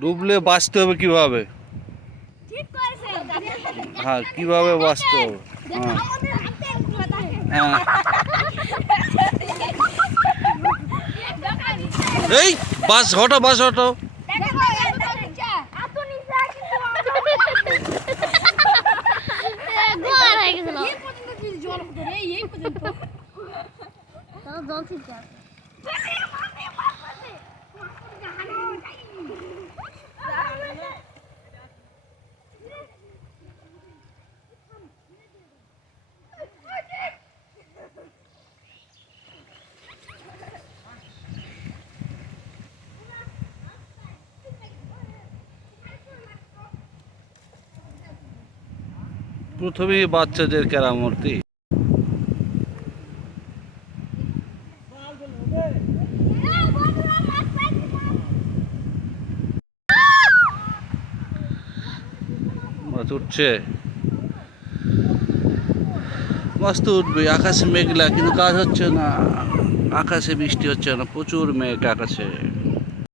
ডুবলে বাসতে হবে কিভাবে ঠিক করে হ্যাঁ কিভাবে বাসতো দেখো আমাদের হাতে এই এই বাস ছোট বাস ছোট দেখো অত নিচে কিন্তু আমারে গো আর এসে গেল এই পর্যন্ত জল হচ্ছে রে এই পর্যন্ত তো জল চলছে প্রথমেই বাচ্চাদের কেরামতি উঠছে মাছ তো উঠবে আকাশে মেঘলা কিন্তু কাজ হচ্ছে না আকাশে বৃষ্টি হচ্ছে না প্রচুর মেঘ আকাশে